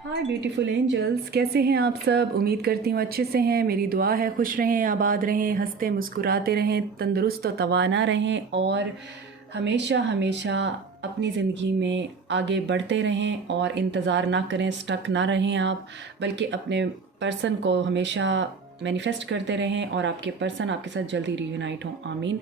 हाय beautiful angels, कैसे हैं आप सब। उम्मीद करती हूँ अच्छे से हैं। मेरी दुआ है खुश रहें, आबाद रहें, हंसते मुस्कुराते रहें, तंदुरुस्त और तवाना रहें और हमेशा हमेशा अपनी ज़िंदगी में आगे बढ़ते रहें और इंतज़ार ना करें, स्टक ना रहें आप, बल्कि अपने पर्सन को हमेशा मैनिफेस्ट करते रहें और आपके पर्सन आपके साथ जल्दी रीयूनाइट हों। आमीन।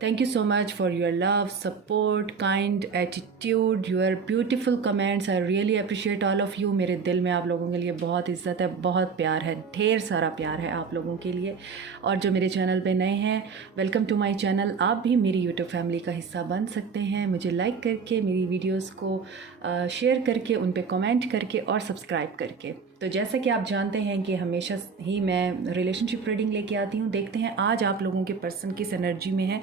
Thank you so much for your love, support, kind attitude, your beautiful comments. I really appreciate all of you. मेरे दिल में आप लोगों के लिए बहुत इज़्ज़त है, बहुत प्यार है, ढेर सारा प्यार है आप लोगों के लिए। और जो मेरे चैनल पे नए हैं, वेलकम टू माय चैनल। आप भी मेरी यूट्यूब फैमिली का हिस्सा बन सकते हैं, मुझे लाइक करके, मेरी वीडियोस को शेयर करके, उन पे कमेंट करके और सब्सक्राइब करके। तो जैसा कि आप जानते हैं कि हमेशा ही मैं रिलेशनशिप रीडिंग लेके आती हूँ। देखते हैं आज आप लोगों के पर्सन किस एनर्जी में है।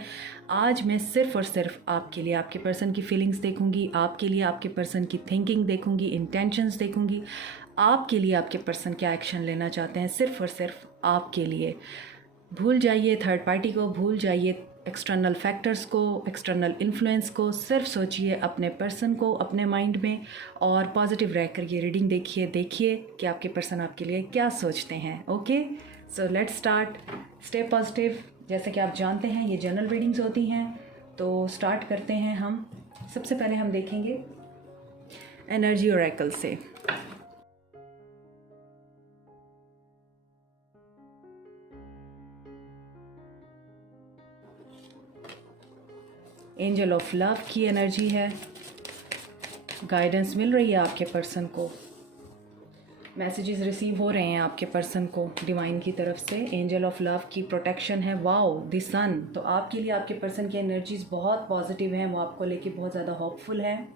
आज मैं सिर्फ़ और सिर्फ आपके लिए आपके पर्सन की फीलिंग्स देखूंगी, आपके लिए आपके पर्सन की थिंकिंग देखूंगी, इंटेंशंस देखूंगी, आपके लिए आपके पर्सन क्या एक्शन लेना चाहते हैं, सिर्फ़ और सिर्फ आपके लिए। भूल जाइए थर्ड पार्टी को, भूल जाइए एक्सटर्नल फैक्टर्स को, एक्सटर्नल इन्फ्लुएंस को, सिर्फ सोचिए अपने पर्सन को अपने माइंड में और पॉजिटिव रह कर ये रीडिंग देखिए कि आपके पर्सन आपके लिए क्या सोचते हैं। Okay, so let's start. Stay positive. जैसे कि आप जानते हैं ये जनरल रीडिंग्स होती हैं, तो स्टार्ट करते हैं हम। सबसे पहले हम देखेंगे एनर्जी ओरेकल से। एंजल ऑफ लव की एनर्जी है, गाइडेंस मिल रही है आपके पर्सन को, मैसेजेस रिसीव हो रहे हैं आपके पर्सन को डिवाइन की तरफ से। एंजल ऑफ लव की प्रोटेक्शन है। वाओ, द सन। तो आपके लिए आपके पर्सन की एनर्जीज बहुत पॉजिटिव हैं, वो आपको लेके बहुत ज़्यादा होपफुल है।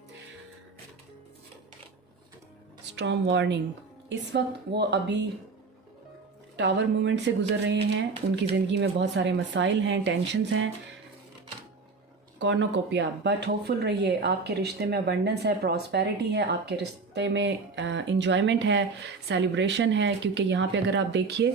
स्ट्रॉन्ग वार्निंग, इस वक्त वो अभी टावर मूवमेंट से गुजर रहे हैं, उनकी ज़िंदगी में बहुत सारे मसाइल हैं, टेंशन्स हैं, कॉर्नोकोपिया। बट होपफुल रहिए, आपके रिश्ते में अबंडेंस है, प्रॉस्पेरिटी है, आपके रिश्ते में इंजॉयमेंट है, सेलिब्रेशन है। क्योंकि यहाँ पे अगर आप देखिए,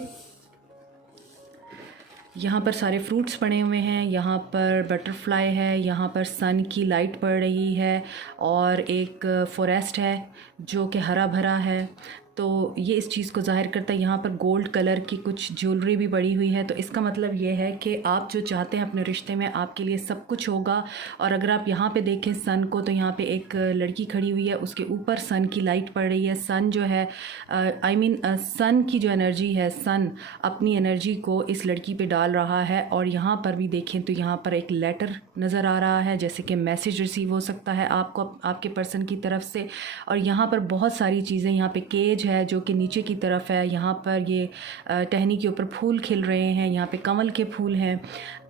यहाँ पर सारे फ्रूट्स पड़े हुए हैं, यहाँ पर बटरफ्लाई है, यहाँ पर सन की लाइट पड़ रही है और एक फॉरेस्ट है जो कि हरा भरा है। तो ये इस चीज़ को ज़ाहिर करता है। यहाँ पर गोल्ड कलर की कुछ ज्वेलरी भी पड़ी हुई है। तो इसका मतलब ये है कि आप जो चाहते हैं अपने रिश्ते में, आपके लिए सब कुछ होगा। और अगर आप यहाँ पे देखें सन को, तो यहाँ पे एक लड़की खड़ी हुई है, उसके ऊपर सन की लाइट पड़ रही है। सन जो है सन की जो एनर्जी है, सन अपनी एनर्जी को इस लड़की पे डाल रहा है। और यहाँ पर भी देखें तो यहाँ पर एक लेटर नज़र आ रहा है, जैसे कि मैसेज रिसीव हो सकता है आपको आपके पर्सन की तरफ से। और यहाँ पर बहुत सारी चीज़ें, यहाँ पे केज है जो कि नीचे की तरफ है, यहाँ पर ये टहनी के ऊपर फूल खिल रहे हैं, यहाँ पे कमल के फूल हैं।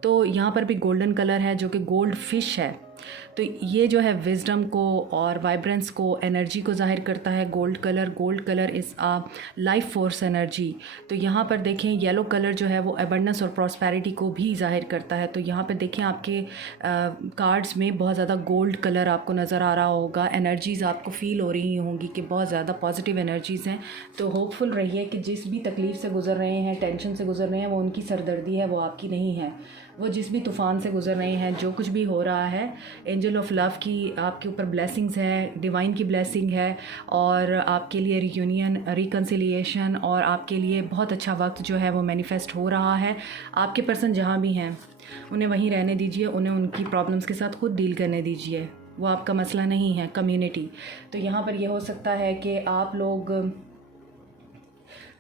तो यहाँ पर भी गोल्डन कलर है जो कि गोल्ड फिश है। तो ये जो है विजडम को और वाइब्रेंस को, एनर्जी को जाहिर करता है। Gold colour is a life force energy. तो यहाँ पर देखें येलो कलर जो है वो अबंडेंस और प्रॉस्पेरिटी को भी जाहिर करता है। तो यहाँ पर देखें आपके कार्ड्स में बहुत ज़्यादा गोल्ड कलर आपको नज़र आ रहा होगा। एनर्जीज़ आपको फील हो रही होंगी कि बहुत ज़्यादा पॉजिटिव एनर्जीज़ हैं। तो होपफुल रहिए कि जिस भी तकलीफ़ से गुजर रहे हैं, टेंशन से गुजर रहे हैं, वो उनकी सरदर्दी है, वो आपकी नहीं है। वो जिस भी तूफ़ान से गुजर रहे हैं, जो कुछ भी हो रहा है, एंजल ऑफ लव की आपके ऊपर ब्लेसिंग्स है, डिवाइन की ब्लेसिंग है और आपके लिए रियूनियन, रिकन्सिलिएशन और आपके लिए बहुत अच्छा वक्त जो है वो मैनिफेस्ट हो रहा है। आपके पर्सन जहाँ भी हैं उन्हें वहीं रहने दीजिए, उन्हें उनकी प्रॉब्लम्स के साथ खुद डील करने दीजिए, वो आपका मसला नहीं है। कम्युनिटी, तो यहाँ पर ये हो सकता है कि आप लोग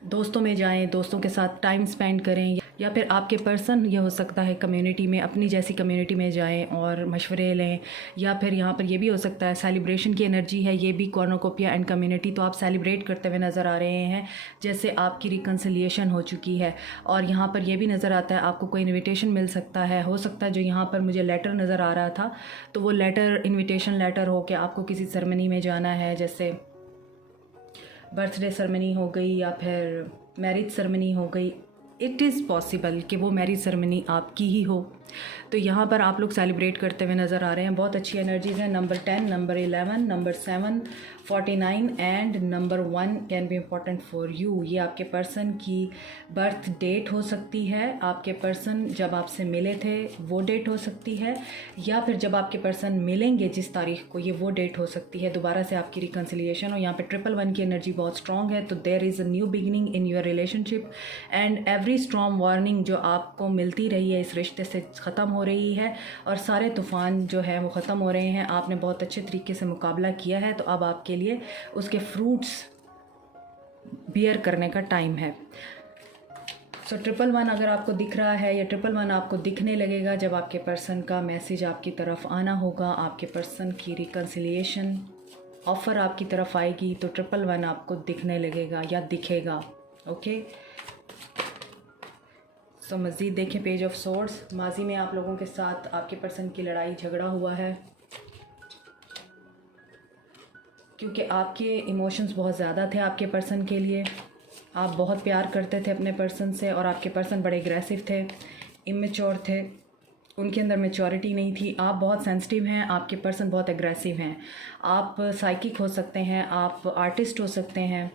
दोस्तों में जाएं, दोस्तों के साथ टाइम स्पेंड करें, या फिर आपके पर्सन ये हो सकता है कम्युनिटी में, अपनी जैसी कम्युनिटी में जाएं और मशवरे लें। या फिर यहाँ पर ये भी हो सकता है सेलिब्रेशन की एनर्जी है, ये भी कॉर्नोकोपिया एंड कम्युनिटी। तो आप सेलिब्रेट करते हुए नज़र आ रहे हैं, जैसे आपकी रिकन्सिलिएशन हो चुकी है। और यहाँ पर ये भी नज़र आता है आपको कोई इन्विटेशन मिल सकता है, हो सकता है जो यहाँ पर मुझे लेटर नज़र आ रहा था, तो वो लेटर इन्विटेशन लेटर हो के आपको किसी सेरेमनी में जाना है, जैसे बर्थडे सेरेमनी हो गई या फिर मैरिज सेरेमनी हो गई। इट इज़ पॉसिबल कि वो मैरिज सेरेमनी आपकी ही हो। तो यहाँ पर आप लोग सेलिब्रेट करते हुए नज़र आ रहे हैं। बहुत अच्छी एनर्जीज़ हैं। Number 10, number 11, number 7, 49 and number 1 can be important for you. ये आपके पर्सन की बर्थ डेट हो सकती है, आपके पर्सन जब आपसे मिले थे वो डेट हो सकती है, या फिर जब आपके पर्सन मिलेंगे जिस तारीख को, ये वो डेट हो सकती है। दोबारा से आपकी रिकन्सिलिएशन हो। यहाँ पे 111 की एनर्जी बहुत स्ट्रॉन्ग है, तो there is a new beginning in your relationship and every strong warning जो आपको मिलती रही है इस रिश्ते से ख़त्म हो रही है, और सारे तूफ़ान जो है वो ख़त्म हो रहे हैं। आपने बहुत अच्छे तरीके से मुकाबला किया है, तो अब आपके लिए उसके फ्रूट्स बियर करने का टाइम है। सो 111 अगर आपको दिख रहा है, या 111 आपको दिखने लगेगा जब आपके पर्सन का मैसेज आपकी तरफ आना होगा, आपके पर्सन की रिकन्सिलिएशन ऑफ़र आपकी तरफ आएगी, तो 111 आपको दिखने लगेगा या दिखेगा। ओके, सो मज़ीद देखें पेज ऑफ सोर्ड्स। माजी में आप लोगों के साथ आपके पर्सन की लड़ाई झगड़ा हुआ है, क्योंकि आपके इमोशंस बहुत ज़्यादा थे आपके पर्सन के लिए। आप बहुत प्यार करते थे अपने पर्सन से, और आपके पर्सन बड़े एग्रेसिव थे, इमेच्योर थे, उनके अंदर मैच्योरिटी नहीं थी। आप बहुत सेंसिटिव हैं, आपके पर्सन बहुत एग्रेसिव हैं। आप साइकिक हो सकते हैं, आप आर्टिस्ट हो सकते हैं,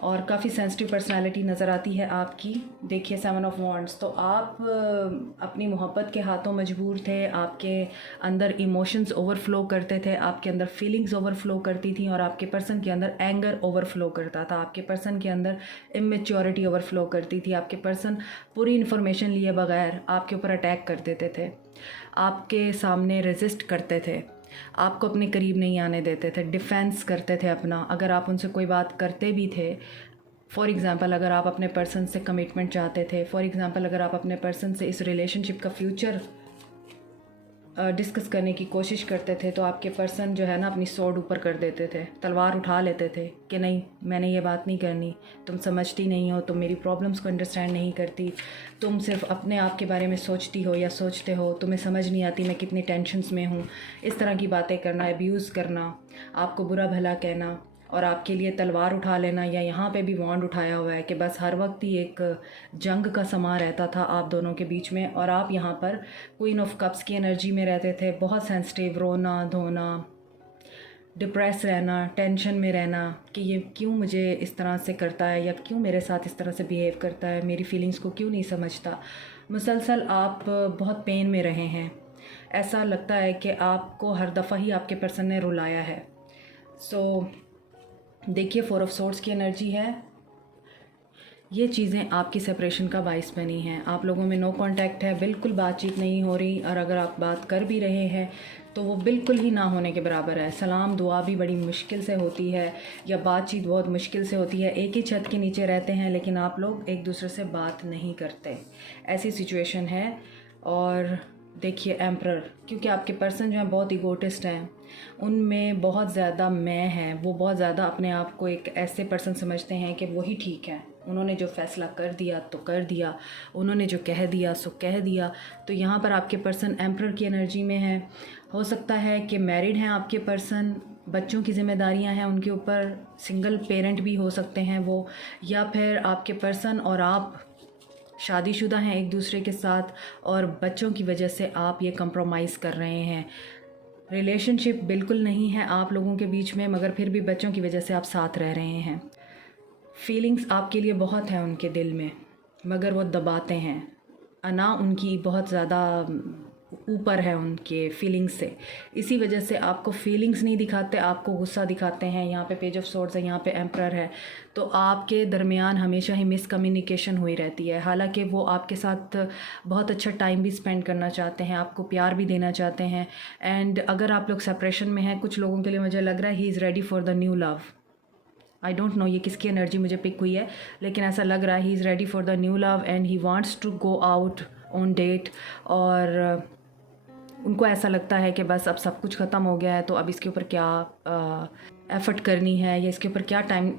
और काफ़ी सेंसिटिव पर्सनालिटी नज़र आती है आपकी। देखिए 7 ऑफ वॉन्ड्स, तो आप अपनी मोहब्बत के हाथों मजबूर थे, आपके अंदर इमोशंस ओवरफ्लो करते थे, आपके अंदर फीलिंग्स ओवरफ्लो करती थी, और आपके पर्सन के अंदर एंगर ओवरफ्लो करता था, आपके पर्सन के अंदर इमेच्योरिटी ओवरफ्लो करती थी। आपके पर्सन पूरी इन्फॉर्मेशन लिए बगैर आपके ऊपर अटैक कर देते थे, आपके सामने रेजिस्ट करते थे, आपको अपने करीब नहीं आने देते थे, डिफेंस करते थे अपना। अगर आप उनसे कोई बात करते भी थे, फॉर एग्ज़ाम्पल अगर आप अपने पर्सन से कमिटमेंट चाहते थे, फॉर एग्ज़ाम्पल अगर आप अपने पर्सन से इस रिलेशनशिप का फ्यूचर डिस्कस करने की कोशिश करते थे, तो आपके पर्सन जो है ना अपनी सोर्ड ऊपर कर देते थे, तलवार उठा लेते थे कि नहीं, मैंने ये बात नहीं करनी, तुम समझती नहीं हो, तुम मेरी प्रॉब्लम्स को अंडरस्टैंड नहीं करती, तुम सिर्फ अपने आप के बारे में सोचती हो या सोचते हो, तुम्हें समझ नहीं आती मैं कितनी टेंशन्स में हूँ। इस तरह की बातें करना, अब्यूज़ करना, आपको बुरा भला कहना, और आपके लिए तलवार उठा लेना, या यहाँ पे भी वॉन्ड उठाया हुआ है कि बस हर वक्त ही एक जंग का समा रहता था आप दोनों के बीच में। और आप यहाँ पर क्वीन ऑफ कप्स की एनर्जी में रहते थे, बहुत सेंसिटिव, रोना धोना, डिप्रेस रहना, टेंशन में रहना कि ये क्यों मुझे इस तरह से करता है, या क्यों मेरे साथ इस तरह से बिहेव करता है, मेरी फीलिंग्स को क्यों नहीं समझता। मुसलसल आप बहुत पेन में रहे हैं, ऐसा लगता है कि आपको हर दफ़ा ही आपके पर्सन ने रुलाया है। सो देखिए 4 ऑफ सोर्ड्स की एनर्जी है। ये चीज़ें आपकी सेपरेशन का बाइस बनी हैं। आप लोगों में नो कांटेक्ट है, बिल्कुल बातचीत नहीं हो रही, और अगर आप बात कर भी रहे हैं तो वो बिल्कुल ही ना होने के बराबर है। सलाम दुआ भी बड़ी मुश्किल से होती है, या बातचीत बहुत मुश्किल से होती है। एक ही छत के नीचे रहते हैं लेकिन आप लोग एक दूसरे से बात नहीं करते, ऐसी सिचुएशन है। और देखिए एम्परर, क्योंकि आपके पर्सन जो है बहुत ईगोटिस्ट हैं, उनमें बहुत ज़्यादा मैं है, वो बहुत ज़्यादा अपने आप को एक ऐसे पर्सन समझते हैं कि वही ठीक है, उन्होंने जो फ़ैसला कर दिया तो कर दिया, उन्होंने जो कह दिया सो कह दिया। तो यहाँ पर आपके पर्सन एम्परर की एनर्जी में है। हो सकता है कि मैरिड हैं आपके पर्सन, बच्चों की ज़िम्मेदारियाँ हैं उनके ऊपर, सिंगल पेरेंट भी हो सकते हैं वो, या फिर आपके पर्सन और आप शादीशुदा हैं एक दूसरे के साथ, और बच्चों की वजह से आप ये कंप्रोमाइज़ कर रहे हैं। रिलेशनशिप बिल्कुल नहीं है आप लोगों के बीच में, मगर फिर भी बच्चों की वजह से आप साथ रह रहे हैं। फीलिंग्स आपके लिए बहुत हैं उनके दिल में, मगर वो दबाते हैं, अना उनकी बहुत ज़्यादा ऊपर है उनके फीलिंग्स से। इसी वजह से आपको फीलिंग्स नहीं दिखाते, आपको गुस्सा दिखाते हैं। यहाँ पे पेज ऑफ सोर्ड्स है, यहाँ पे एम्परर है, तो आपके दरमियान हमेशा ही मिसकम्युनिकेशन हुई रहती है। हालांकि वो आपके साथ बहुत अच्छा टाइम भी स्पेंड करना चाहते हैं, आपको प्यार भी देना चाहते हैं। एंड अगर आप लोग सेपरेशन में हैं, कुछ लोगों के लिए मुझे लग रहा है he is ready for the new love. I don't know ये किसकी एनर्जी मुझे पिक हुई है, लेकिन ऐसा लग रहा है he is ready for the new love and he wants to go out on date. और उनको ऐसा लगता है कि बस अब सब कुछ ख़त्म हो गया है, तो अब इसके ऊपर क्या एफ़र्ट करनी है, या इसके ऊपर क्या टाइम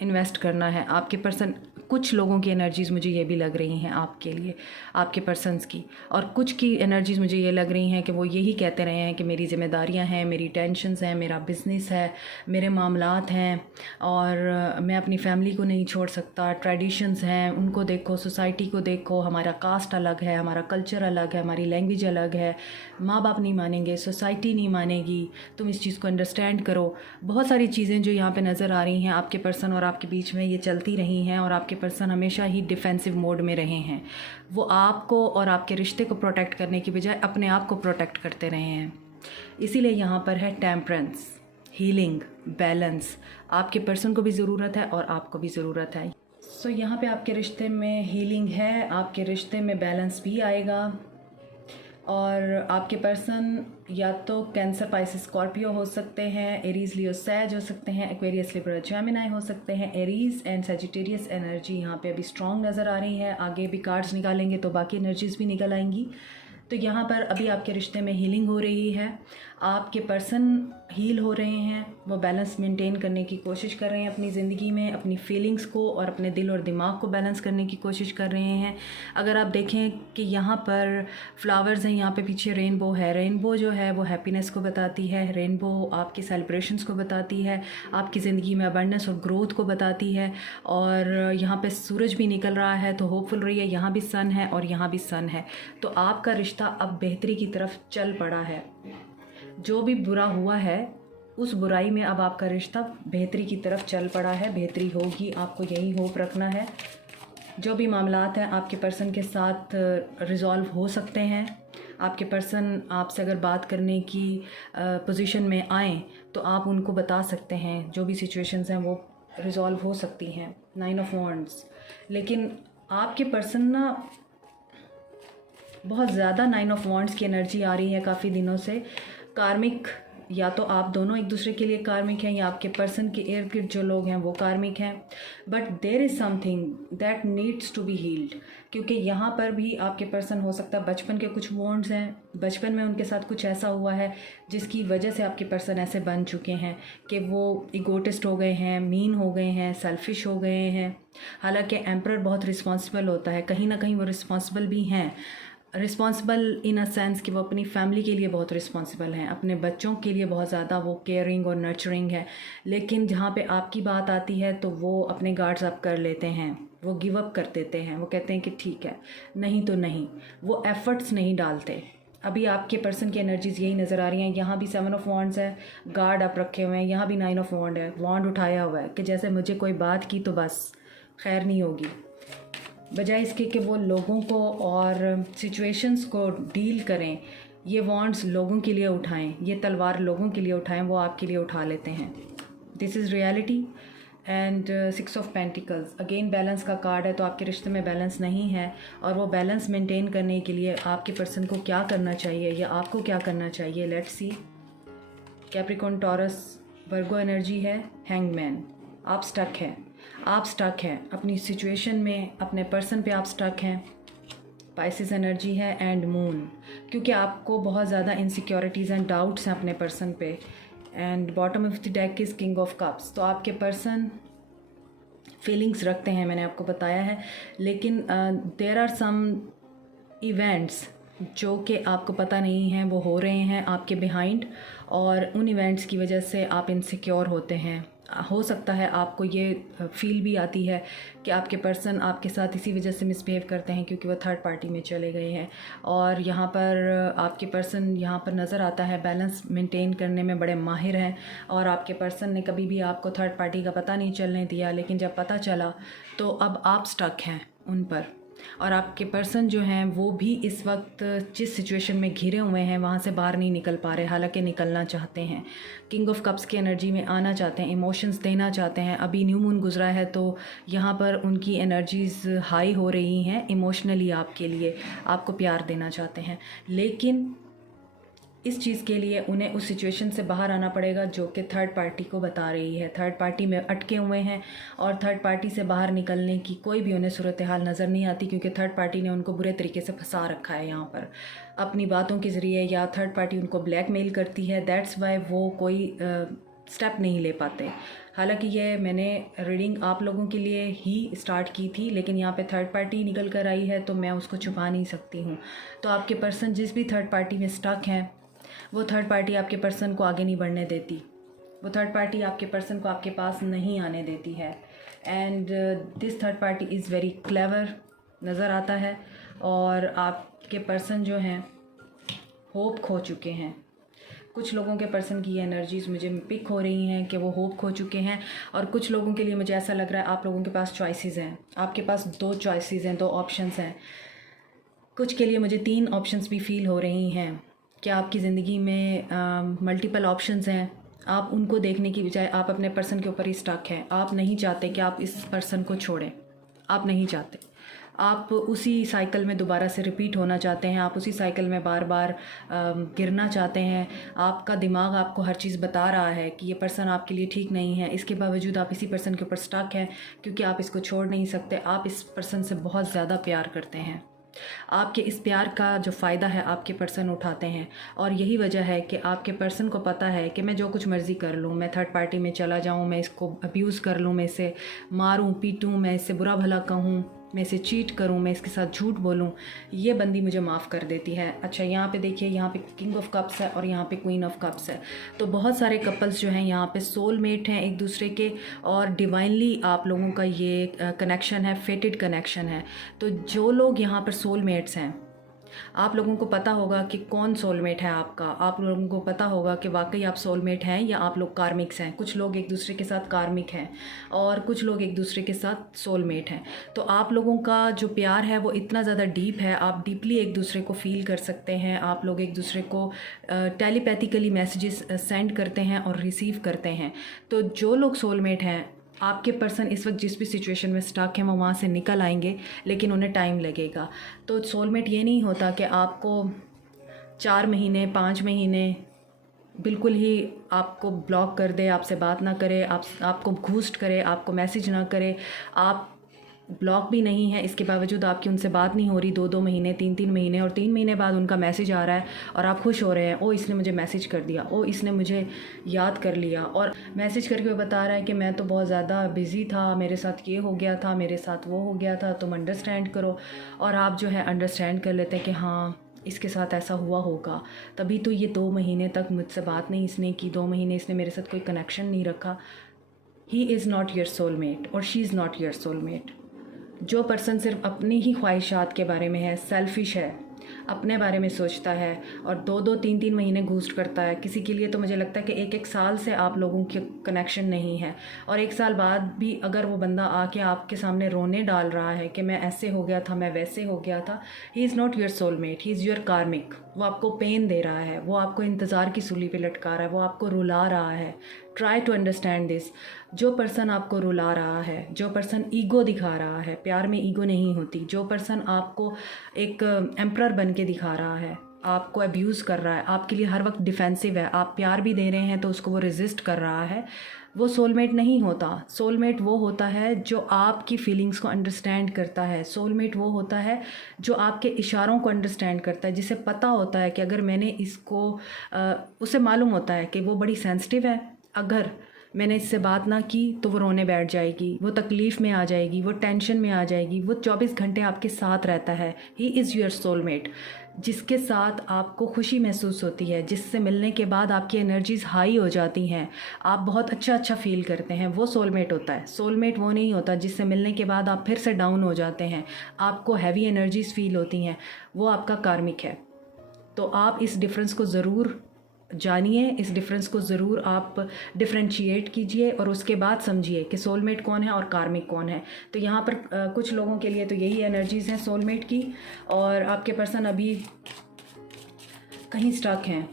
इन्वेस्ट करना है। आपके पर्सन कुछ लोगों की एनर्जीज़ मुझे ये भी लग रही हैं आपके लिए, आपके पर्सन्स की, और कुछ की एनर्जीज़ मुझे ये लग रही हैं कि वो यही कहते रहे हैं कि मेरी ज़िम्मेदारियां हैं, मेरी टेंशन्स हैं, मेरा बिज़नेस है, मेरे मामलात हैं, और मैं अपनी फैमिली को नहीं छोड़ सकता, ट्रेडिशंस हैं उनको देखो, सोसाइटी को देखो, हमारा कास्ट अलग है, हमारा कल्चर अलग है, हमारी लैंग्वेज अलग है, माँ बाप नहीं मानेंगे, सोसाइटी नहीं मानेगी, तुम इस चीज़ को अंडरस्टैंड करो। बहुत सारी चीज़ें जो यहाँ पे नज़र आ रही हैं आपके पर्सन और आपके बीच में, ये चलती रही हैं, और आपके पर्सन हमेशा ही डिफेंसिव मोड में रहे हैं। वो आपको और आपके रिश्ते को प्रोटेक्ट करने की बजाय अपने आप को प्रोटेक्ट करते रहे हैं। इसीलिए यहाँ पर है टेम्परेंस, हीलिंग, बैलेंस। आपके पर्सन को भी ज़रूरत है और आपको भी ज़रूरत है। सो यहाँ पे आपके रिश्ते में हीलिंग है, आपके रिश्ते में बैलेंस भी आएगा, और आपके पर्सन या तो कैंसर, पाइसिस, स्कॉर्पियो हो सकते हैं, एरीज, लियो, सैज हो सकते हैं, एक्वेरियस, लिब्रा, जेमिनी हो सकते हैं। एरीज एंड सजिटेरियस एनर्जी यहाँ पे अभी स्ट्रॉन्ग नज़र आ रही है। आगे भी कार्ड्स निकालेंगे तो बाकी एनर्जीज़ भी निकल आएंगी। तो यहाँ पर अभी आपके रिश्ते में हीलिंग हो रही है, आपके पर्सन हील हो रहे हैं, वो बैलेंस मेंटेन करने की कोशिश कर रहे हैं अपनी ज़िंदगी में, अपनी फीलिंग्स को और अपने दिल और दिमाग को बैलेंस करने की कोशिश कर रहे हैं। अगर आप देखें कि यहाँ पर फ्लावर्स हैं, यहाँ पे पीछे रेनबो है, रेनबो जो है वो हैप्पीनेस को बताती है, रेनबो आपकी सेलिब्रेशंस को बताती है, आपकी ज़िंदगी में अबंडेंस और ग्रोथ को बताती है। और यहाँ पे सूरज भी निकल रहा है तो होपफुल रहिए, यहाँ भी सन है और यहाँ भी सन है। तो आपका रिश्ता अब बेहतरी की तरफ चल पड़ा है। जो भी बुरा हुआ है उस बुराई में अब आपका रिश्ता बेहतरी की तरफ चल पड़ा है, बेहतरी होगी, आपको यही होप रखना है। जो भी मामलात हैं आपके पर्सन के साथ रिज़ॉल्व हो सकते हैं। आपके पर्सन आपसे अगर बात करने की पोजीशन में आएँ तो आप उनको बता सकते हैं, जो भी सिचुएशंस हैं वो रिज़ॉल्व हो सकती हैं। 9 ऑफ वॉन्ड्स। लेकिन आपके पर्सन ना बहुत ज़्यादा 9 ऑफ वॉन्ड्स की एनर्जी आ रही है काफ़ी दिनों से। कार्मिक, या तो आप दोनों एक दूसरे के लिए कार्मिक हैं या आपके पर्सन के इर्द गिर्द जो लोग हैं वो कार्मिक हैं। But there is something that needs to be healed, क्योंकि यहाँ पर भी आपके पर्सन हो सकता है बचपन के कुछ वॉन्ड्स हैं, बचपन में उनके साथ कुछ ऐसा हुआ है जिसकी वजह से आपके पर्सन ऐसे बन चुके हैं कि वो इगोटिस्ट हो गए हैं, मीन हो गए हैं, सेल्फिश हो गए हैं। हालांकि एम्परर बहुत रिस्पॉन्सिबल होता है, कहीं ना कहीं वो रिस्पॉन्सिबल भी हैं। रिस्पॉन्सिबल इन अ सेंस कि वो अपनी फैमिली के लिए बहुत रिस्पॉन्सिबल हैं, अपने बच्चों के लिए बहुत ज़्यादा वो केयरिंग और नर्चरिंग है। लेकिन जहाँ पे आपकी बात आती है तो वो अपने गार्ड्स अप कर लेते हैं, वो गिव अप कर देते हैं, वो कहते हैं कि ठीक है, नहीं तो नहीं, वो एफ़र्ट्स नहीं डालते। अभी आपके पर्सन की एनर्जीज़ यही नज़र आ रही हैं। यहाँ भी 7 ऑफ वॉन्ड्स है, गार्ड अप रखे हुए हैं, यहाँ भी 9 ऑफ वॉन्ड है, वॉन्ड उठाया हुआ है कि जैसे मुझे कोई बात की तो बस खैर नहीं होगी, बजाय इसके कि वो लोगों को और सिचुएशंस को डील करें। ये वॉन्ड्स लोगों के लिए उठाएं, ये तलवार लोगों के लिए उठाएं, वो आपके लिए उठा लेते हैं। This is reality. And 6 of pentacles again balance का कार्ड है। तो आपके रिश्ते में बैलेंस नहीं है, और वो बैलेंस मेंटेन करने के लिए आपके पर्सन को क्या करना चाहिए या आपको क्या करना चाहिए, let's see. Capricorn, taurus, Virgo energy है, हैंगमैन। आप स्टक हैं, आप स्टक हैं अपनी सिचुएशन में, अपने पर्सन पे आप स्टक हैं। पाइसिस एनर्जी है एंड मून, क्योंकि आपको बहुत ज़्यादा इनसिक्योरिटीज़ एंड डाउट्स हैं अपने पर्सन पे। And bottom of the deck is king of cups. तो आपके पर्सन फीलिंग्स रखते हैं, मैंने आपको बताया है, लेकिन देयर आर सम इवेंट्स जो कि आपको पता नहीं है वो हो रहे हैं आपके बिहाइंड, और उन इवेंट्स की वजह से आप इनसिक्योर होते हैं। हो सकता है आपको ये फील भी आती है कि आपके पर्सन आपके साथ इसी वजह से मिसबिहेव करते हैं क्योंकि वो थर्ड पार्टी में चले गए हैं। और यहाँ पर आपके पर्सन यहाँ पर नज़र आता है बैलेंस मेंटेन करने में बड़े माहिर हैं, और आपके पर्सन ने कभी भी आपको थर्ड पार्टी का पता नहीं चलने दिया, लेकिन जब पता चला तो अब आप स्टक हैं उन पर। और आपके पर्सन जो हैं वो भी इस वक्त जिस सिचुएशन में घिरे हुए हैं वहाँ से बाहर नहीं निकल पा रहे, हालांकि निकलना चाहते हैं। किंग ऑफ कप्स की एनर्जी में आना चाहते हैं, इमोशंस देना चाहते हैं। अभी न्यू मून गुजरा है तो यहाँ पर उनकी एनर्जीज़ हाई हो रही हैं इमोशनली आपके लिए, आपको प्यार देना चाहते हैं। लेकिन इस चीज़ के लिए उन्हें उस सिचुएशन से बाहर आना पड़ेगा जो कि थर्ड पार्टी को बता रही है। थर्ड पार्टी में अटके हुए हैं और थर्ड पार्टी से बाहर निकलने की कोई भी उन्हें सूरत हाल नज़र नहीं आती, क्योंकि थर्ड पार्टी ने उनको बुरे तरीके से फंसा रखा है यहाँ पर अपनी बातों के ज़रिए, या थर्ड पार्टी उनको ब्लैकमेल करती है। दैट्स वाई वो कोई स्टेप नहीं ले पाते। हालांकि ये मैंने रीडिंग आप लोगों के लिए ही स्टार्ट की थी, लेकिन यहाँ पे थर्ड पार्टी निकल कर आई है तो मैं उसको छुपा नहीं सकती हूँ। तो आपके पर्सन जिस भी थर्ड पार्टी में स्टक हैं, वो थर्ड पार्टी आपके पर्सन को आगे नहीं बढ़ने देती, वो थर्ड पार्टी आपके पर्सन को आपके पास नहीं आने देती है। And this third party is very clever नज़र आता है। और आपके पर्सन जो हैं होप खो चुके हैं। कुछ लोगों के पर्सन की ये एनर्जीज़ मुझे पिक हो रही हैं कि वो होप खो चुके हैं, और कुछ लोगों के लिए मुझे ऐसा लग रहा है आप लोगों के पास चॉइसेस हैं, आपके पास 2 चॉइसेस हैं, 2 ऑप्शंस हैं। कुछ के लिए मुझे 3 ऑप्शंस भी फील हो रही हैं कि आपकी ज़िंदगी में मल्टीपल ऑप्शंस हैं। आप उनको देखने की बजाय आप अपने पर्सन के ऊपर ही स्टक हैं। आप नहीं चाहते कि आप इस पर्सन को छोड़ें, आप नहीं चाहते, आप उसी साइकिल में दोबारा से रिपीट होना चाहते हैं, आप उसी साइकिल में बार बार गिरना चाहते हैं। आपका दिमाग आपको हर चीज़ बता रहा है कि ये पर्सन आपके लिए ठीक नहीं है, इसके बावजूद आप इसी पर्सन के ऊपर स्टक हैं क्योंकि आप इसको छोड़ नहीं सकते। आप इस पर्सन से बहुत ज़्यादा प्यार करते हैं। आपके इस प्यार का जो फ़ायदा है आपके पर्सन उठाते हैं, और यही वजह है कि आपके पर्सन को पता है कि मैं जो कुछ मर्ज़ी कर लूँ, मैं थर्ड पार्टी में चला जाऊँ, मैं इसको अब्यूज़ कर लूँ, मैं इसे मारूँ पीटूँ, मैं इससे बुरा भला कहूँ, मैं इसे चीट करूँ, मैं इसके साथ झूठ बोलूँ, ये बंदी मुझे माफ़ कर देती है। अच्छा, यहाँ पे देखिए, यहाँ पे किंग ऑफ कप्स है और यहाँ पे क्वीन ऑफ कप्स है। तो बहुत सारे कपल्स जो हैं यहाँ पे सोलमेट हैं एक दूसरे के, और डिवाइनली आप लोगों का ये कनेक्शन है, फेटेड कनेक्शन है। तो जो लोग यहाँ पर सोलमेट्स हैं, आप लोगों को पता होगा कि कौन सोलमेट है आपका। आप लोगों को पता होगा कि वाकई आप सोलमेट हैं या आप लोग कार्मिक्स हैं। कुछ लोग एक दूसरे के साथ कार्मिक हैं और कुछ लोग एक दूसरे के साथ सोलमेट हैं। तो आप लोगों का जो प्यार है वो इतना ज़्यादा डीप है, आप डीपली एक दूसरे को फील कर सकते हैं। आप लोग एक दूसरे को टेलीपैथिकली मैसेजेस सेंड करते हैं और रिसीव करते हैं। तो जो लोग सोलमेट हैं, आपके पर्सन इस वक्त जिस भी सिचुएशन में स्टक हैं वो वहाँ से निकल आएंगे, लेकिन उन्हें टाइम लगेगा। तो सोलमेट ये नहीं होता कि आपको 4 महीने 5 महीने बिल्कुल ही आपको ब्लॉक कर दे, आपसे बात ना करे, आपको घूस्ट करे, आपको मैसेज ना करे। आप ब्लॉक भी नहीं है, इसके बावजूद आपकी उनसे बात नहीं हो रही 2-2 महीने 3-3 महीने, और 3 महीने बाद उनका मैसेज आ रहा है और आप खुश हो रहे हैं, ओ इसने मुझे मैसेज कर दिया, ओ इसने मुझे याद कर लिया, और मैसेज करके वो बता रहा है कि मैं तो बहुत ज़्यादा बिज़ी था, मेरे साथ ये हो गया था, मेरे साथ वो हो गया था, तुम अंडरस्टैंड करो। और आप जो है अंडरस्टैंड कर लेते हैं कि हाँ इसके साथ ऐसा हुआ होगा, तभी तो ये 2 महीने तक मुझसे बात नहीं इसने की, 2 महीने इसने मेरे साथ कोई कनेक्शन नहीं रखा। He is not your soulmate और she is not your soulmate. जो पर्सन सिर्फ अपनी ही ख्वाहिशात के बारे में है, सेल्फिश है, अपने बारे में सोचता है और 2-2 3-3 महीने घूस्ट करता है किसी के लिए, तो मुझे लगता है कि 1-1 साल से आप लोगों के कनेक्शन नहीं है, और 1 साल बाद भी अगर वो बंदा आके आपके सामने रोने डाल रहा है कि मैं ऐसे हो गया था, मैं वैसे हो गया था, ही is not your soulmate, he is your कार्मिक। वो आपको पेन दे रहा है, वो आपको इंतज़ार की सूली पे लटका रहा है, वो आपको रुला रहा है। Try to understand this. जो पर्सन आपको रुला रहा है, जो पर्सन ईगो दिखा रहा है, प्यार में ईगो नहीं होती, जो पर्सन आपको एक एम्परर बन के दिखा रहा है, आपको अब्यूज़ कर रहा है, आपके लिए हर वक्त डिफेंसिव है, आप प्यार भी दे रहे हैं तो उसको वो रेजिस्ट कर रहा है, वो सोलमेट नहीं होता। सोलमेट वो होता है जो आपकी फीलिंग्स को अंडरस्टैंड करता है। सोलमेट वो होता है जो आपके इशारों को अंडरस्टैंड करता है, जिसे पता होता है कि अगर मैंने इसको उसे मालूम होता है कि वो बड़ी सेंसिटिव है, अगर मैंने इससे बात ना की तो वो रोने बैठ जाएगी, वो तकलीफ़ में आ जाएगी, वो टेंशन में आ जाएगी। वो 24 घंटे आपके साथ रहता है। ही इज़ योर सोलमेट, जिसके साथ आपको खुशी महसूस होती है, जिससे मिलने के बाद आपकी एनर्जीज़ हाई हो जाती हैं, आप बहुत अच्छा फील करते हैं, वो सोलमेट होता है। सोलमेट वो नहीं होता जिससे मिलने के बाद आप फिर से डाउन हो जाते हैं, आपको हैवी एनर्जीज़ फील होती हैं, वो आपका कार्मिक है। तो आप इस डिफरेंस को ज़रूर जानिए, इस डिफरेंस को ज़रूर आप डिफ्रेंशिएट कीजिए और उसके बाद समझिए कि सोलमेट कौन है और कार्मिक कौन है। तो यहाँ पर कुछ लोगों के लिए तो यही एनर्जीज़ हैं सोलमेट की, और आपके पर्सन अभी कहीं स्टक हैं,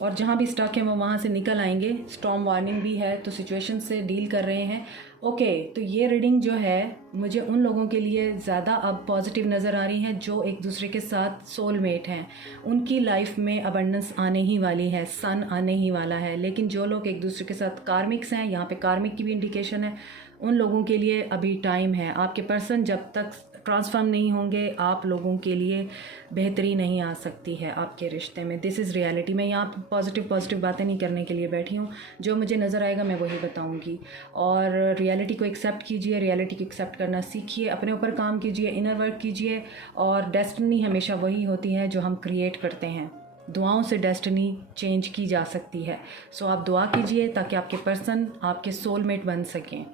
और जहाँ भी स्टक हैं वो वहाँ से निकल आएंगे। स्टॉर्म वार्निंग भी है, तो सिचुएशन से डील कर रहे हैं। ओके, तो ये रीडिंग जो है मुझे उन लोगों के लिए ज़्यादा अब पॉजिटिव नज़र आ रही हैं जो एक दूसरे के साथ सोलमेट हैं। उनकी लाइफ में अबंडेंस आने ही वाली है, सन आने ही वाला है। लेकिन जो लोग एक दूसरे के साथ कार्मिक्स हैं, यहाँ पे कार्मिक की भी इंडिकेशन है, उन लोगों के लिए अभी टाइम है। आपके पर्सन जब तक ट्रांसफॉर्म नहीं होंगे, आप लोगों के लिए बेहतरी नहीं आ सकती है आपके रिश्ते में। This is reality. मैं यहाँ पॉजिटिव बातें नहीं करने के लिए बैठी हूँ, जो मुझे नज़र आएगा मैं वही बताऊँगी। और रियलिटी को एक्सेप्ट कीजिए, रियलिटी को एक्सेप्ट करना सीखिए, अपने ऊपर काम कीजिए, इनर वर्क कीजिए। और डेस्टिनी हमेशा वही होती है जो हम क्रिएट करते हैं। दुआओं से डेस्टिनी चेंज की जा सकती है। सो आप दुआ कीजिए ताकि आपके पर्सन आपके सोलमेट बन सकें।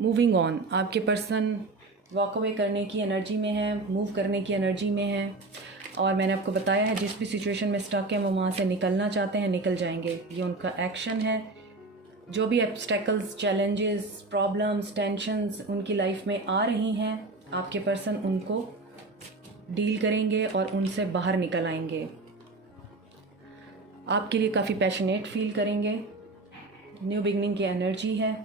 मूविंग ऑन, आपके पर्सन वॉक अवे करने की एनर्जी में है, मूव करने की एनर्जी में है। और मैंने आपको बताया है जिस भी सिचुएशन में स्टक है वो वहाँ से निकलना चाहते हैं, निकल जाएंगे। ये उनका एक्शन है। जो भी ऑब्स्टेकल्स, चैलेंजेस, प्रॉब्लम्स, टेंशन्स उनकी लाइफ में आ रही हैं, आपके पर्सन उनको डील करेंगे और उनसे बाहर निकल आएंगे। आपके लिए काफ़ी पैशनेट फील करेंगे। न्यू बिगनिंग की एनर्जी है।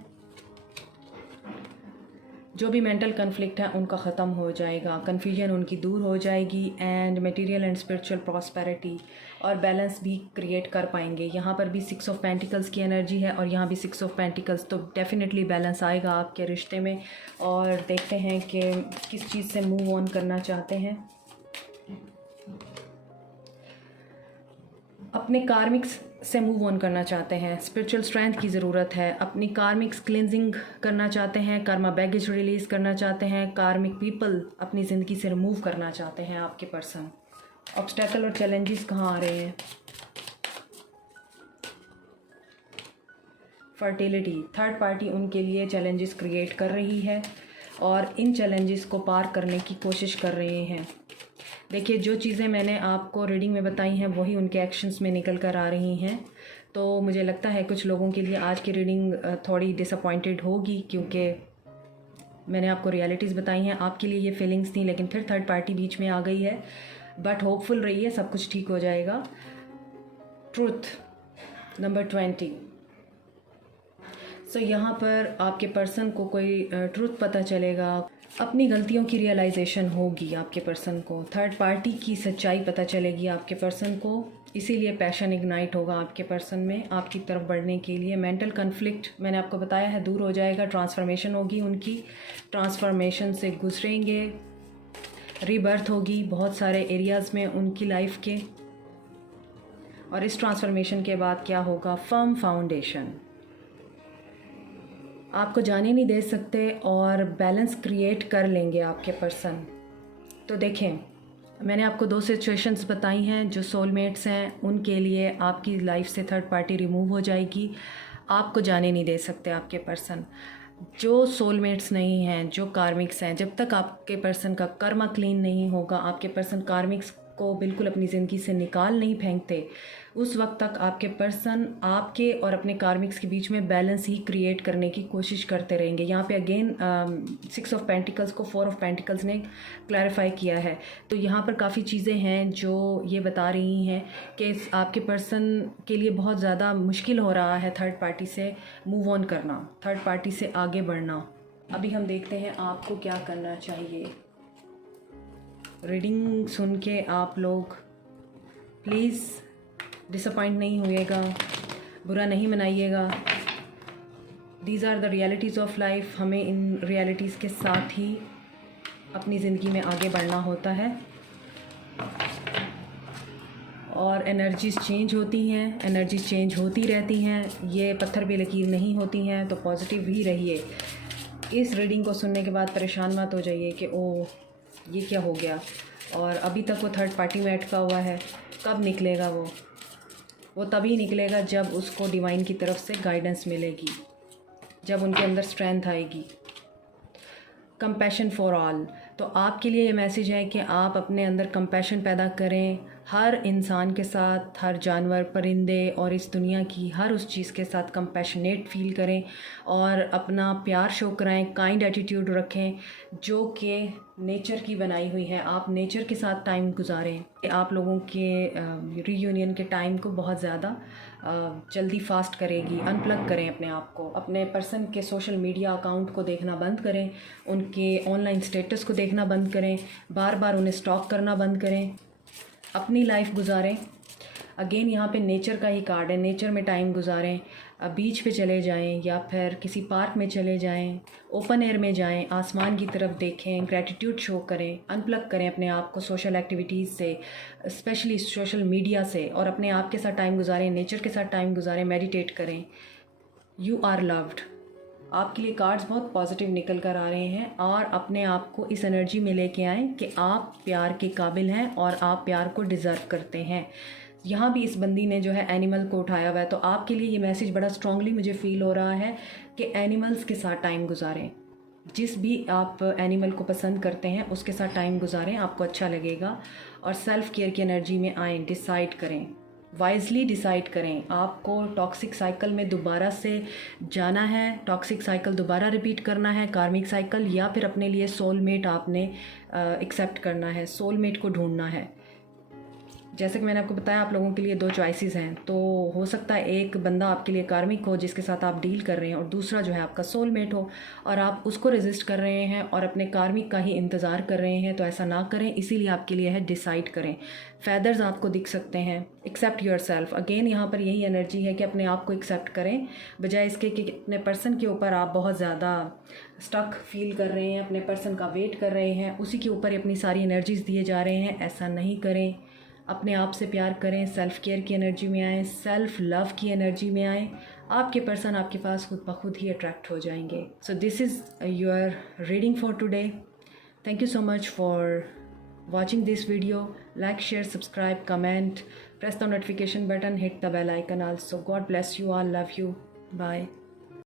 जो भी मेंटल कन्फ्लिक्ट है उनका ख़त्म हो जाएगा, कन्फ्यूजन उनकी दूर हो जाएगी। And material and spiritual prosperity और बैलेंस भी क्रिएट कर पाएंगे। यहाँ पर भी 6 ऑफ पेंटिकल्स की एनर्जी है और यहाँ भी 6 ऑफ पेंटिकल्स, तो डेफिनेटली बैलेंस आएगा आपके रिश्ते में। और देखते हैं कि किस चीज़ से मूव ऑन करना चाहते हैं। अपने कार्मिक्स से मूव ऑन करना चाहते हैं, स्पिरिचुअल स्ट्रेंथ की ज़रूरत है। अपनी कार्मिक्स क्लिनजिंग करना चाहते हैं, कर्मा बैगेज रिलीज़ करना चाहते हैं, कार्मिक पीपल अपनी ज़िंदगी से रिमूव करना चाहते हैं आपके पर्सन। ऑब्स्टेकल और चैलेंजेस कहाँ आ रहे हैं? फर्टिलिटी, थर्ड पार्टी उनके लिए चैलेंजेस क्रिएट कर रही है और इन चैलेंजेस को पार करने की कोशिश कर रहे हैं। देखिए, जो चीज़ें मैंने आपको रीडिंग में बताई हैं वही उनके एक्शंस में निकल कर आ रही हैं। तो मुझे लगता है कुछ लोगों के लिए आज की रीडिंग थोड़ी डिसअपॉइंटेड होगी, क्योंकि मैंने आपको रियलिटीज़ बताई हैं। आपके लिए ये फीलिंग्स थी, लेकिन फिर थर्ड पार्टी बीच में आ गई है। बट होपफुल रहिए, सब कुछ ठीक हो जाएगा। Truth number 20। सो यहाँ पर आपके पर्सन को कोई ट्रूथ पता चलेगा, अपनी गलतियों की रियलाइजेशन होगी आपके पर्सन को। थर्ड पार्टी की सच्चाई पता चलेगी आपके पर्सन को, इसीलिए पैशन इग्नाइट होगा आपके पर्सन में आपकी तरफ बढ़ने के लिए। मेंटल कन्फ्लिक्ट मैंने आपको बताया है दूर हो जाएगा, ट्रांसफॉर्मेशन होगी उनकी, ट्रांसफॉर्मेशन से गुजरेंगे, रीबर्थ होगी बहुत सारे एरियाज़ में उनकी लाइफ के। और इस ट्रांसफॉर्मेशन के बाद क्या होगा? फर्म फाउंडेशन, आपको जाने नहीं दे सकते और बैलेंस क्रिएट कर लेंगे आपके पर्सन। तो देखें, मैंने आपको 2 सिचुएशंस बताई हैं। जो सोलमेट्स हैं उनके लिए आपकी लाइफ से थर्ड पार्टी रिमूव हो जाएगी, आपको जाने नहीं दे सकते आपके पर्सन। जो सोलमेट्स नहीं हैं, जो कार्मिक्स हैं, जब तक आपके पर्सन का कर्मा क्लीन नहीं होगा, आपके पर्सन कार्मिक्स को बिल्कुल अपनी ज़िंदगी से निकाल नहीं फेंकते, उस वक्त तक आपके पर्सन आपके और अपने कार्मिक्स के बीच में बैलेंस ही क्रिएट करने की कोशिश करते रहेंगे। यहाँ पे अगेन 6 ऑफ पेंटिकल्स को 4 ऑफ पेंटिकल्स ने क्लैरिफाई किया है। तो यहाँ पर काफ़ी चीज़ें हैं जो ये बता रही हैं कि आपके पर्सन के लिए बहुत ज़्यादा मुश्किल हो रहा है थर्ड पार्टी से मूव ऑन करना, थर्ड पार्टी से आगे बढ़ना। अभी हम देखते हैं आपको क्या करना चाहिए। रीडिंग सुन के आप लोग प्लीज़ डिसअपॉइंट नहीं होइएगा, बुरा नहीं मनाइएगा। These are the realities of life. हमें इन रियलिटीज़ के साथ ही अपनी ज़िंदगी में आगे बढ़ना होता है। और एनर्जीज़ चेंज होती हैं, एनर्जीज़ चेंज होती रहती हैं, ये पत्थर पे लकीर नहीं होती हैं। तो पॉजिटिव ही रहिए। इस रीडिंग को सुनने के बाद परेशान मत हो जाइए कि ओह ये क्या हो गया, और अभी तक वो थर्ड पार्टी में अटका हुआ है। कब निकलेगा वो तभी निकलेगा जब उसको डिवाइन की तरफ से गाइडेंस मिलेगी, जब उनके अंदर स्ट्रेंथ आएगी। कंपैशन फॉर ऑल, तो आपके लिए ये मैसेज है कि आप अपने अंदर कंपैशन पैदा करें हर इंसान के साथ, हर जानवर, परिंदे और इस दुनिया की हर उस चीज़ के साथ कंपैशनेट फील करें और अपना प्यार शो कराएं, काइंड एटीट्यूड रखें जो कि नेचर की बनाई हुई है। आप नेचर के साथ टाइम गुजारें। आप लोगों के रीयूनियन के टाइम को बहुत ज़्यादा जल्दी फास्ट करेगी। अनप्लग करें अपने आप को, अपने पर्सन के सोशल मीडिया अकाउंट को देखना बंद करें, उनके ऑनलाइन स्टेटस को देखना बंद करें, बार बार उन्हें स्टॉक करना बंद करें, अपनी लाइफ गुजारें। अगेन यहाँ पे नेचर का ही कार्ड है, नेचर में टाइम गुजारें, बीच पे चले जाएं या फिर किसी पार्क में चले जाएं, ओपन एयर में जाएं, आसमान की तरफ देखें, ग्रैटिट्यूड शो करें, अनप्लग करें अपने आप को सोशल एक्टिविटीज़ से, स्पेशली सोशल मीडिया से, और अपने आप के साथ टाइम गुजारें, नेचर के साथ टाइम गुजारें, मेडिटेट करें। You are loved. आपके लिए कार्ड्स बहुत पॉजिटिव निकल कर आ रहे हैं और अपने आप को इस एनर्जी में लेके आएँ कि आप प्यार के काबिल हैं और आप प्यार को डिज़र्व करते हैं। यहाँ भी इस बंदी ने जो है एनिमल को उठाया हुआ है, तो आपके लिए ये मैसेज बड़ा स्ट्रांगली मुझे फील हो रहा है कि एनिमल्स के साथ टाइम गुजारें। जिस भी आप एनिमल को पसंद करते हैं उसके साथ टाइम गुजारें, आपको अच्छा लगेगा। और सेल्फ केयर की एनर्जी में आएँ, डिसाइड करें, वाइजली डिसाइड करें। आपको टॉक्सिक साइकिल में दोबारा से जाना है, टॉक्सिक साइकिल दोबारा रिपीट करना है, कार्मिक साइकिल, या फिर अपने लिए सोलमेट आपने एक्सेप्ट करना है, सोलमेट को ढूंढना है। जैसे कि मैंने आपको बताया, आप लोगों के लिए दो चॉइसेस हैं, तो हो सकता है एक बंदा आपके लिए कार्मिक हो जिसके साथ आप डील कर रहे हैं, और दूसरा जो है आपका सोलमेट हो और आप उसको रेजिस्ट कर रहे हैं और अपने कार्मिक का ही इंतज़ार कर रहे हैं। तो ऐसा ना करें, इसीलिए आपके लिए है डिसाइड करें। फेदर्स आपको दिख सकते हैं, एक्सेप्ट योर सेल्फ। अगेन यहाँ पर यही एनर्जी है कि अपने आप को एक्सेप्ट करें, बजाय इसके कि अपने पर्सन के ऊपर आप बहुत ज़्यादा स्टक फील कर रहे हैं, अपने पर्सन का वेट कर रहे हैं, उसी के ऊपर अपनी सारी एनर्जीज़ दिए जा रहे हैं। ऐसा नहीं करें, अपने आप से प्यार करें, सेल्फ केयर की एनर्जी में आएँ, सेल्फ लव की एनर्जी में आएँ। आपके पर्सन आपके पास खुद ब खुद ही अट्रैक्ट हो जाएंगे। So this is your reading for today. Thank you so much for watching this video. Like, share, subscribe, comment, press the notification button, hit the bell icon also. God bless you all. Love you. Bye.